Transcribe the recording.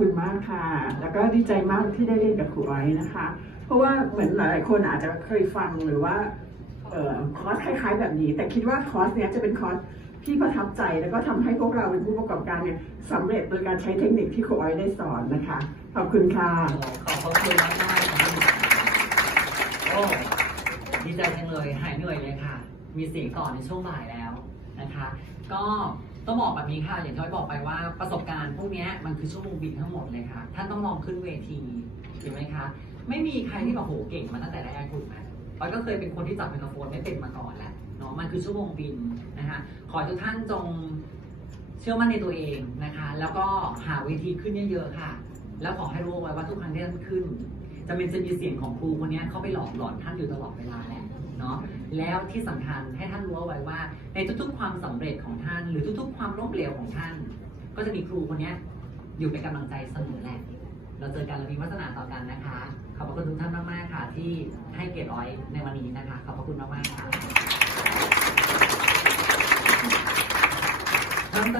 คุณมากค่ะ แล้วก็ดีใจมากที่ได้เรียนกับครูอ้อยนะคะ เพราะว่าเหมือนหลายๆคนอาจจะเคยฟังหรือว่าออคอร์สคล้ายๆแบบนี้ แต่คิดว่าคอร์สเนี้ยจะเป็นคอร์สที่ประทับใจแล้วก็ทำให้พวกเราเป็นผู้ประกอบการเนี่ยสำเร็จโดยการใช้เทคนิคที่ครูอ้อยได้สอนนะคะ ขอบคุณค่ะ ขอบคุณมากครับโอ้ดีใจจังเลยหายเหนื่อยเลยค่ะ มีเสียงต่อในช่วงบ่ายแล้วนะคะ ก็ต้องบอกแบบนี้ค่ะอย่างที่อ้อยบอกไปว่าประสบการณ์ พวกเนี้ยมันคือชั่วโมงบินทั้งหมดเลยค่ะท่านต้องลองขึ้นเวทีถูกไหมคะ ไม่มีใครที่แบบโหเก่งมาตั้งแต่แรกถูกไหมอ้อยก็เคยเป็นคนที่จับไมโครโฟนไม่เป็นมาก่อนแหละเนาะมันคือชั่วโมงบินนะคะขอทุกท่านจงเชื่อมั่นในตัวเองนะคะ แล้วก็หาเวทีขึ้นเยอะๆค่ะ แล้วขอให้รู้ไว้ว่าทุกครั้งที่ท่านขึ้น จะเป็นจะมีเสียงของครูคนนี้เข้าไปหลอกหลอนท่านอยู่ตลอดเวลาแหละเนาะแล้วที่สำคัญให้ท่านรู้เอาไว้ว่า ในทุกๆ ความสำเร็จของท่าน หรือทุกๆ ความล้มเหลวของท่าน ก็จะมีครูคนนี้อยู่เป็นกำลังใจเสมอแหละ เราเจอกันเรามีวัฒนาต่อกันนะคะ ขอบพระคุณทุกท่านมากๆค่ะ ที่ให้เกียรติอ้อยในวันนี้นะคะ ขอบพระคุณมากๆค่ะเพิ่มเติม